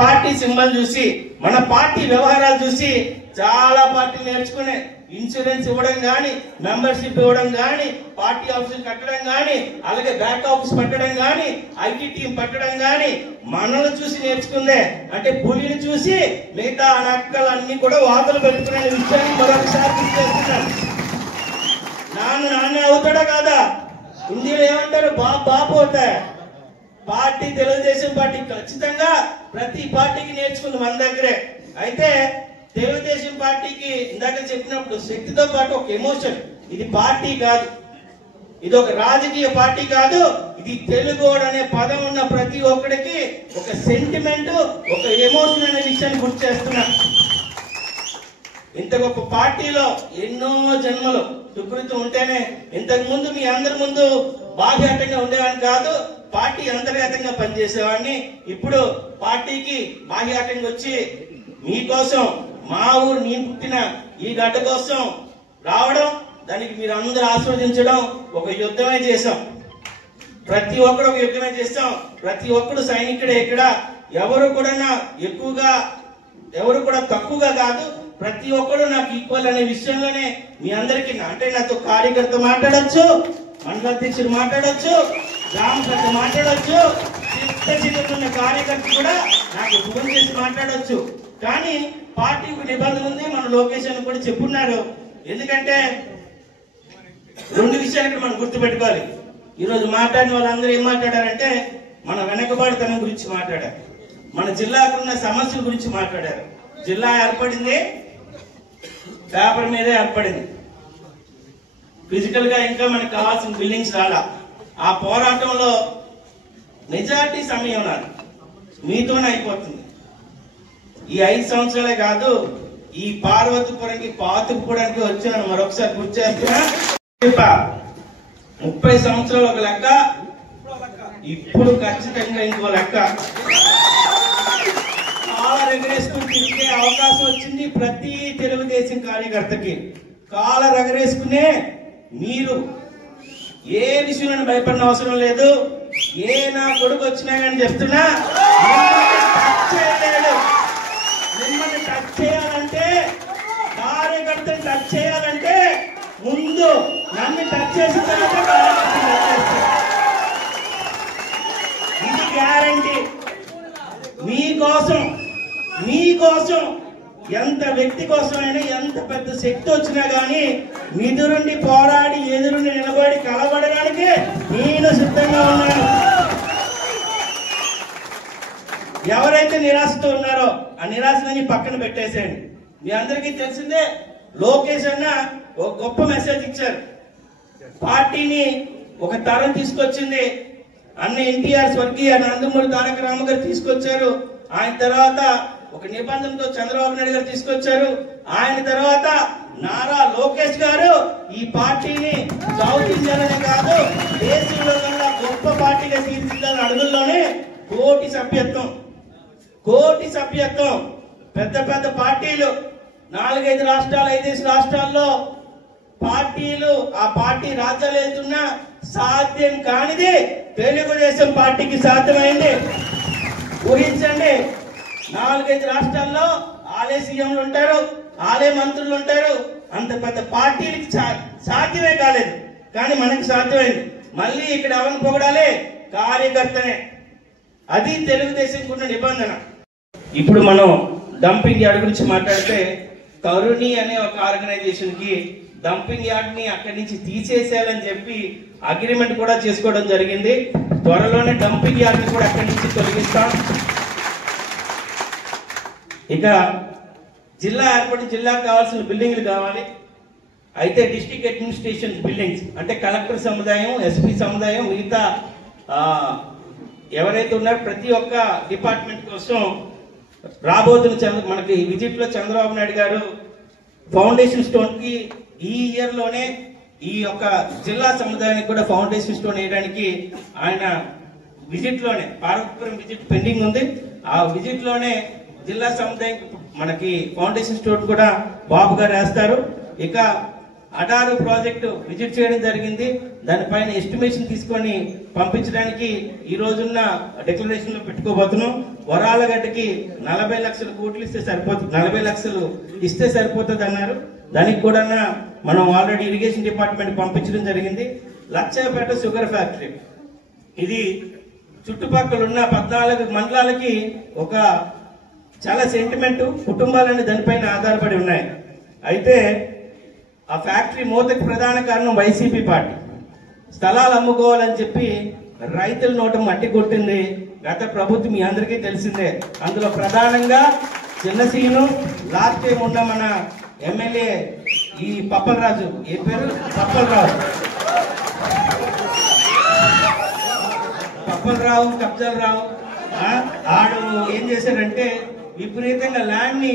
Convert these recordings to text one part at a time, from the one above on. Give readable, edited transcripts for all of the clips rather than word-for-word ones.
Party symbol చూసి మన party వ్యవహారాలు చూసి చాలా పార్టీలు నేర్చుకునే ఇన్సూరెన్స్ ఇవ్వడం గాని, మెంబర్షిప్ ఇవ్వడం గాని, పార్టీ ఆఫీసులు కట్టడం గాని, అలాగే బ్యాక్ ఆఫీస్ పెట్టడం గాని, ఐటీ టీం పెట్టడం గాని మనల్ని చూసి నేర్చుకుందే. అంటే పులిని చూసి మిగతా నక్కలన్నీ కూడా వాతలు పెట్టుకునే విషయాన్ని మరొకసారి గుర్తుచేస్తున్నాను. నాన్నే అవుతాడా కాదా? హిందీలో ఏమంటారు? బాపు అవుతాయి. పార్టీ తెలుగుదేశం పార్టీ ఖచ్చితంగా ప్రతి పార్టీకి నేర్చుకుంది మన దగ్గరే. అయితే తెలుగుదేశం పార్టీకి ఇందాక చెప్పినప్పుడు శక్తితో పాటు ఒక ఎమోషన్. ఇది పార్టీ కాదు, ఇది ఒక రాజకీయ పార్టీ కాదు, ఇది తెలుగోడు అనే పదం ఉన్న ప్రతి ఒక్కడికి ఒక సెంటిమెంట్, ఒక ఎమోషన్ అనే విషయాన్ని గుర్తు చేస్తున్నా. ఇంత గొప్ప పార్టీలో ఎన్నో జన్మలు సుకృతం ఉంటేనే ఇంతకు ముందు మీ అందరి ముందు బాహ్యాటంగా ఉండేవాడిని కాదు, పార్టీ అంతర్గతంగా పనిచేసేవాడిని. ఇప్పుడు పార్టీకి బాహ్యాటంగా వచ్చి మీకోసం, మా ఊరు నేను పుట్టిన ఈ గడ్డ కోసం రావడం, దానికి మీరు అందరూ ఆస్వాదించడం ఒక యుద్ధమే చేశాం. ప్రతి ఒక్కరు ఒక యుద్ధమే చేస్తాం. ప్రతి ఒక్కరు సైనికుడే. ఇక్కడ ఎవరు కూడా ఎక్కువగా, ఎవరు కూడా తక్కువగా కాదు. ప్రతి ఒక్కరు నాకు ఈక్వల్ అనే విషయంలోనే మీ అందరికీ, అంటే నాతో కార్యకర్త మాట్లాడచ్చు, మండల అధ్యక్షుడు మాట్లాడచ్చు, గ్రామ పెద్ద మాట్లాడచ్చు, చిన్న కార్యకర్త కూడా నాకు ఫోన్ చేసి మాట్లాడచ్చు. కానీ పార్టీకి నిబంధన ఉంది. మన లొకేషన్ కూడా చెప్పున్నారు. ఎందుకంటే రెండు విషయాలు మనం గుర్తుపెట్టుకోవాలి. ఈరోజు మాట్లాడిన వాళ్ళందరూ ఏం మాట్లాడారంటే మన వెనకబాటుతనం గురించి మాట్లాడారు, మన జిల్లాకున్న సమస్యల గురించి మాట్లాడారు. జిల్లా ఏర్పడింది పేపర్ మీదే ఏర్పడింది. ఫిజికల్ గా ఇంకా మనకు కావాల్సిన బిల్డింగ్స్ రాలా. ఆ పోరాటంలో మెజార్టీ సమయం నాది మీతోనే అయిపోతుంది. ఈ 5 సంవత్సరాలే కాదు, ఈ పార్వతీపురంకి పాతుకుపోవడానికి వచ్చాను. మరొకసారి గుర్తు చేస్తున్నా. 30 సంవత్సరాలు ఒక లెక్క, ఇప్పుడు ఖచ్చితంగా ఇంకో లెక్క. కాలర్ ఎగరేసుకుని తిరిగే అవకాశం వచ్చింది ప్రతి తెలుగుదేశం కార్యకర్తకి. కాలర్ ఎగరేసుకునే మీరు ఏ విషయంలో భయపడిన అవసరం లేదు. ఏ నా కొడుకు వచ్చినా కానీ చెప్తున్నా, మిమ్మల్ని టచ్ చేయాలంటే, కార్యకర్తని టచ్ చేయాలంటే ముందు నన్ను టచ్ చేసిన తర్వాత కార్యకర్తని టచ్ చేస్తారు. ఇది గ్యారంటీ. మీకోసం ఎంత వ్యక్తి కోసమైనా ఎంత పెద్ద శక్తి వచ్చినా గానీ నిదురుండి పోరాడి ఎదురుండి నిలబడి కలబడడానికి నేను సిద్ధంగా ఉన్నాను. ఎవరైతే నిరాశతో ఉన్నారో ఆ నిరాశని పక్కన పెట్టేసేయండి. మీ అందరికీ తెలిసిందే, లోకేష్ అన్న ఒక గొప్ప మెసేజ్ ఇచ్చారు. పార్టీని ఒక తరం తీసుకొచ్చింది అన్న ఎన్టీఆర్, స్వర్గీయ నందమూరి తారక రామారావు గారు తీసుకొచ్చారు. ఆయన తర్వాత ఒక నిబంధనతో చంద్రబాబు నాయుడు గారు తీసుకొచ్చారు. ఆయన తర్వాత నారా లోకేష్ గారు ఈ పార్టీని సౌత్ ఇండియాలోనే కాదు దేశంలో కన్నా గొప్ప పార్టీగా తీర్చిదిద్దాలని అడుగుల్లోనే కోటి సభ్యత్వం పెద్ద పెద్ద పార్టీలు 4-5 రాష్ట్రాలు 5 రాష్ట్రాల్లో పార్టీలు, ఆ పార్టీ రాజ్యాలు వెళ్తున్నా సాధ్యం కానిది తెలుగుదేశం పార్టీకి సాధ్యమైంది. ఊహించండి, 4-5 రాష్ట్రాల్లో ఆలే సీఎంలు ఉంటారు, ఆలే మంత్రులు ఉంటారు. అంత పెద్ద పార్టీలకి సాధ్యమే కాలేదు, కానీ మనకు సాధ్యమైంది. మళ్ళీ ఇక్కడ ఎవరిని పొగడాలి? కార్యకర్తనే. అది తెలుగుదేశం ఉన్న నిబంధన. ఇప్పుడు మనం డంపింగ్ యార్డ్ గురించి మాట్లాడితే, కరుణి అనే ఒక ఆర్గనైజేషన్ కి డంపింగ్ యార్డ్ ని అక్కడి నుంచి తీసేసేయాలని చెప్పి అగ్రిమెంట్ కూడా చేసుకోవడం జరిగింది. త్వరలోనే డంపింగ్ యార్డ్ ని కూడా అక్కడి నుంచి తొలగిస్తాం. ఇక జిల్లా ఏర్పడి జిల్లాకు కావాల్సిన బిల్డింగ్లు కావాలి. అయితే డిస్ట్రిక్ట్ అడ్మినిస్ట్రేషన్ బిల్డింగ్స్ అంటే కలెక్టర్ సముదాయం, ఎస్పీ సముదాయం, మిగతా ఎవరైతే ఉన్నారో ప్రతి ఒక్క డిపార్ట్మెంట్ కోసం రాబోతున్న మనకి విజిట్ లో చంద్రబాబు నాయుడు గారు ఫౌండేషన్ స్టోన్ కి ఈ ఇయర్ లోనే ఈ యొక్క జిల్లా సముదాయానికి కూడా ఫౌండేషన్ స్టోన్ వేయడానికి ఆయన విజిట్ లోనే, పార్వతీపురం విజిట్ పెండింగ్ ఉంది, ఆ విజిట్ లోనే జిల్లా సముదాయం మనకి ఫౌండేషన్ స్టోన్ కూడా బాబు గారు వేస్తారు. ఇక అటారు ప్రాజెక్టు విజిట్ చేయడం జరిగింది. దానిపైన ఎస్టిమేషన్ తీసుకొని పంపించడానికి ఈ రోజున్న డిక్లరేషన్ లో పెట్టుకోబోతున్నాం. వరాలగడ్డకి 40 లక్షల కోట్లు ఇస్తే సరిపోతుంది, 40 లక్షలు ఇస్తే సరిపోతుంది అన్నారు. దానికి కూడా మనం ఆల్రెడీ ఇరిగేషన్ డిపార్ట్మెంట్ పంపించడం జరిగింది. లక్షపేట షుగర్ ఫ్యాక్టరీ, ఇది చుట్టుపక్కల ఉన్న 14 మండలాలకి ఒక చాలా సెంటిమెంట్, కుటుంబాలన్నీ దానిపైన ఆధారపడి ఉన్నాయి. అయితే ఆ ఫ్యాక్టరీ మూతకి ప్రధాన కారణం వైసీపీ పార్టీ. స్థలాలు అమ్ముకోవాలని చెప్పి రైతుల నోట మట్టి కొట్టింది గత ప్రభుత్వం, మీ అందరికీ తెలిసిందే. అందులో ప్రధానంగా చిన్నసీను, లాస్ట్ టైం ఉన్న మన ఎమ్మెల్యే ఈ పప్పలరాజు, ఏ పేరు, పప్పలరావు కబ్జాలరావు, ఆడు ఏం చేశాడంటే విపరీతంగా ల్యాండ్ని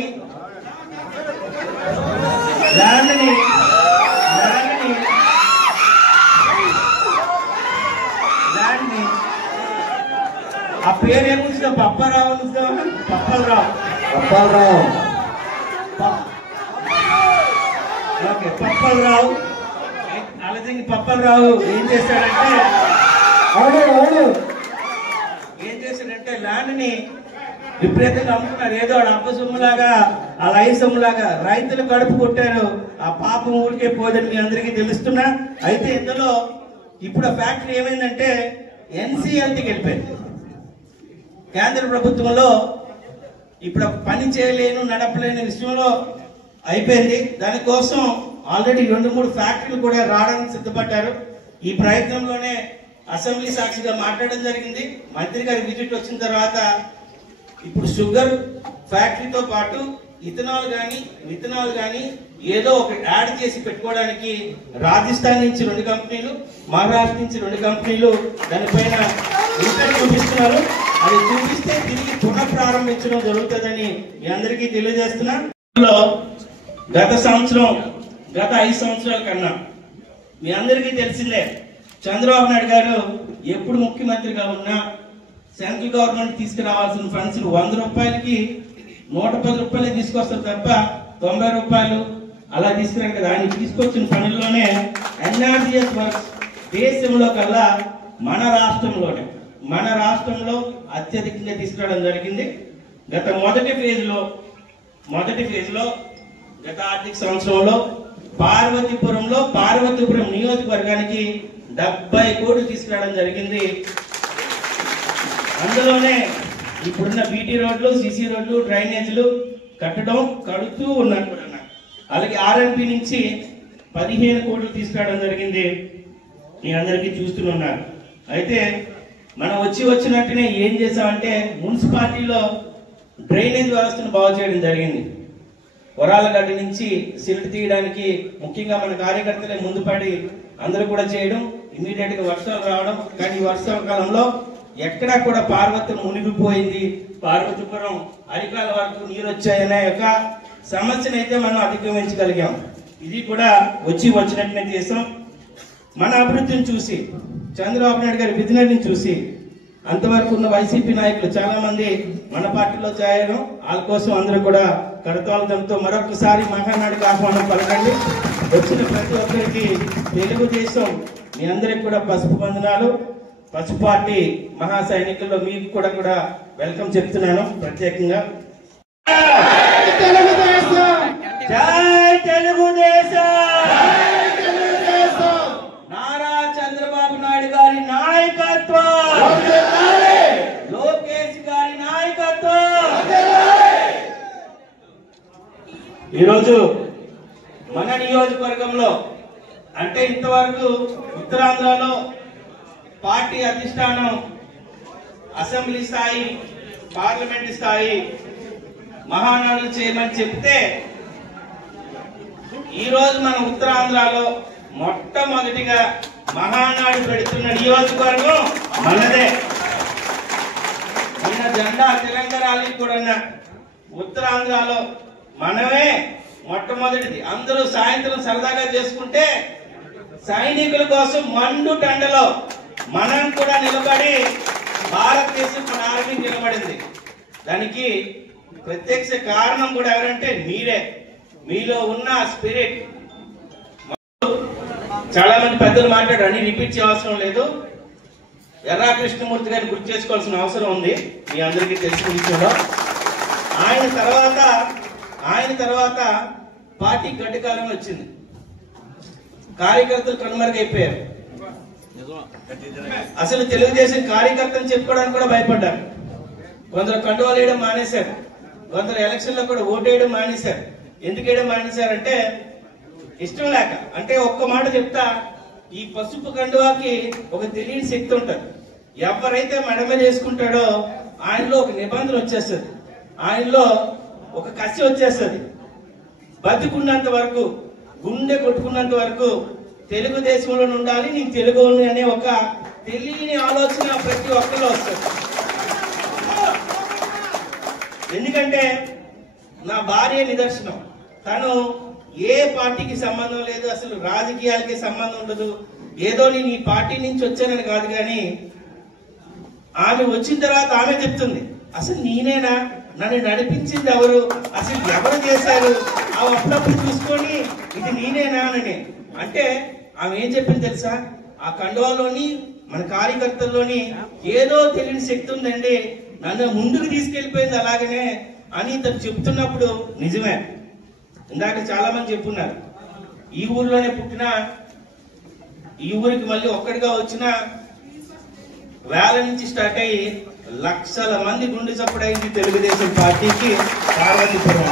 ఆ పేరు ఏముంచుదా, పప్పారావు ఓకే, పప్పలరావు. అలసింగి పప్పలరావు ఏం చేశాడంటే ల్యాండ్ ని విపరీతంగా అమ్ముకున్నారు. ఏదో అప్ప సొమ్ములాగా, ఆ లై సొమ్ములాగా రైతులు కడుపు కొట్టారు. ఆ పాపం ఊరికే పోదని మీ అందరికీ తెలుస్తున్నా. అయితే ఇందులో ఇప్పుడు ఆ ఫ్యాక్టరీ ఏమైందంటే ఎన్సీఎల్టీకి వెళ్ళిపోయింది. కేంద్ర ప్రభుత్వంలో ఇప్పుడు పని చేయలేను, నడపలేని విషయంలో అయిపోయింది. దానికోసం ఆల్రెడీ 2-3 ఫ్యాక్టరీలు కూడా రావడానికి సిద్ధపడ్డారు. ఈ ప్రయత్నంలోనే అసెంబ్లీ సాక్షిగా మాట్లాడడం జరిగింది. మంత్రి గారి విజిట్ వచ్చిన తర్వాత ఇప్పుడు షుగర్ ఫ్యాక్టరీతో పాటు ఇథనాల్ కానీ ఏదో ఒక యాడ్ చేసి పెట్టుకోవడానికి రాజస్థాన్ నుంచి 2 కంపెనీలు, మహారాష్ట్ర నుంచి 2 కంపెనీలు దానిపైన ఇంట్రెస్ట్ చూపిస్తున్నారు. అది చూపిస్తే తిరిగి పునఃప్రారంభించడం జరుగుతుందని మీ అందరికీ తెలియజేస్తున్నా. గత 5 సంవత్సరాల కన్నా మీ అందరికీ తెలిసిందే, చంద్రబాబు నాయుడు గారు ఎప్పుడు ముఖ్యమంత్రిగా ఉన్నా సెంట్రల్ గవర్నమెంట్ తీసుకురావాల్సిన ఫండ్స్ 100 రూపాయలకి 110 రూపాయలే తీసుకొస్తారు తప్ప 90 రూపాయలు అలా తీసుకురారు కదా. ఆయన తీసుకొచ్చిన పనుల్లోనే ఎన్ఆర్జీఎస్ వర్క్స్ దేశంలో కల్లా మన రాష్ట్రంలో అత్యధికంగా తీసుకురావడం జరిగింది. గత మొదటి ఫేజ్ లో గత ఆర్థిక సంవత్సరంలో పార్వతీపురం నియోజకవర్గానికి 70 కోట్లు తీసుకురావడం జరిగింది. అందులోనే ఇప్పుడున్న బీటీ రోడ్లు, సిసి రోడ్లు, డ్రైనేజీలు కడుతూ ఉన్నారు కూడా. అలాగే ఆర్ఎంపీ నుంచి 15 కోట్లు తీసుకురావడం జరిగింది. మీ అందరికీ చూస్తున్నారు. అయితే మనం వచ్చినట్టునే ఏం చేసామంటే మున్సిపాలిటీలో డ్రైనేజ్ వ్యవస్థను బాగు చేయడం జరిగింది. వరాలగడ్డ నుంచి సిల్ట్ తీయడానికి ముఖ్యంగా మన కార్యకర్తలే ముందు పడి అందరూ కూడా చేయడం, ఇమీడియట్ గా వర్షాలు రావడం. కానీ ఈ వర్షాకాలంలో ఎక్కడా కూడా పార్వతీపురం మునిగిపోయింది, పార్వతీపురం అరికాల వరకు నీరు వచ్చాయనే ఒక సమస్యను అయితే మనం అధిగమించగలిగాం. ఇది కూడా వచ్చినట్టునే చేసాం. మన అభివృద్ధిని చూసి, చంద్రబాబు నాయుడు గారి విజనరీని చూసి అంతవరకు ఉన్న వైసీపీ నాయకులు చాలా మంది మన పార్టీలో చేరడం, వాళ్ళ కోసం అందరూ కూడా కరతాళంతో మరొకసారి మహానాడికి ఆహ్వానం పలకండి. వచ్చిన ప్రతి ఒక్కరికి తెలుగుదేశం మీ అందరికి కూడా పసుపు వందనాలు. పసుపు పార్టీ మహా సైనికుల్లో మీకు కూడా వెల్కమ్ చెప్తున్నాను ప్రత్యేకంగా. జై తెలుగుదేశం, నారా చంద్రబాబు నాయుడు గారి నాయకత్వం, లోకేష్ గారి నాయకత్వం. ఈరోజు మన నియోజకవర్గంలో అంటే ఇంతవరకు ఉత్తరాంధ్రలో పార్టీ అధిష్టానం అసెంబ్లీ స్థాయి, పార్లమెంట్ స్థాయి మహానాడులు చేయమని చెప్తే ఈరోజు మన ఉత్తరాంధ్రలో మొట్టమొదటిగా మహానాడు పెడుతున్న నియోజకవర్గం మనదే. మన జెండా తెలంగాణ కూడా ఉత్తరాంధ్రలో మనమే మొట్టమొదటిది. అందరూ సాయంత్రం సరదాగా చేసుకుంటే సైనికుల కోసం మండు టండలో మనం కూడా నిలబడి భారతదేశం మన ఆర్మీ నిలబడింది. దానికి ప్రత్యక్ష కారణం కూడా ఎవరంటే మీరే. మీలో ఉన్న స్పిరిట్. చాలా మంది పెద్దలు మాట్లాడారు, అన్ని రిపీట్ చేయవసరం లేదు. ఎర్రా కృష్ణమూర్తి గారిని గుర్తు చేసుకోవాల్సిన అవసరం ఉంది, మీ అందరికీ తెలిసిన విషయంలో. ఆయన తర్వాత పార్టీ గడ్డకాలం వచ్చింది, కార్యకర్తలు కనుమరుగైపోయారు. అసలు తెలుగుదేశం కార్యకర్తలు చెప్పుకోవడానికి కూడా భయపడ్డారు. కొందరు కండువాలు వేయడం మానేశారు, కొందరు ఎలక్షన్ లో కూడా ఓటు వేయడం మానేశారు. ఎందుకు వేయడం మానేశారంటే ఇష్టం లేక. అంటే ఒక్క మాట చెప్తా, ఈ పసుపు కండువాకి ఒక తెలియని శక్తి ఉంటుంది. ఎవరైతే మెడ మీద వేసుకుంటాడో ఆయనలో ఒక నిబంధన వచ్చేస్తుంది, ఆయనలో ఒక కసి వచ్చేస్తుంది. బతికున్నంత వరకు, గుండె కొట్టుకున్నంత వరకు తెలుగుదేశంలో ఉండాలి, నీకు తెలుగు అనే ఒక తెలియని ఆలోచన ప్రతి ఒక్కరిలో వస్తుంది. ఎందుకంటే నా భార్య నిదర్శనం. తను ఏ పార్టీకి సంబంధం లేదు, అసలు రాజకీయాలకి సంబంధం ఉండదు. ఏదో నేను ఈ పార్టీ నుంచి వచ్చానని కాదు, కానీ ఆమె వచ్చిన తర్వాత ఆమె చెప్తుంది, అసలు నేనేనా, నన్ను నడిపించింది ఎవరు, అసలు ఎవరు చేశారు, అవి అప్పుడప్పుడు చూసుకొని ఇది నేనేనా అని. అంటే ఆమె ఏం చెప్పింది తెలుసా, ఆ కండువాలోని మన కార్యకర్తల్లోని ఏదో తెలియని శక్తి ఉందండి, నన్ను ముందుకు తీసుకెళ్లిపోయింది అలాగనే అని తను చెప్తున్నప్పుడు నిజమే. ఇందాక చాలా మంది చెప్పున్నారు, ఈ ఊర్లోనే పుట్టిన, ఈ ఊరికి మళ్ళీ ఒక్కడిగా వచ్చిన, వేల నుంచి స్టార్ట్ అయ్యి లక్షల మంది గుండె చప్పుడైంది తెలుగుదేశం పార్టీకి పార్వతీపురం.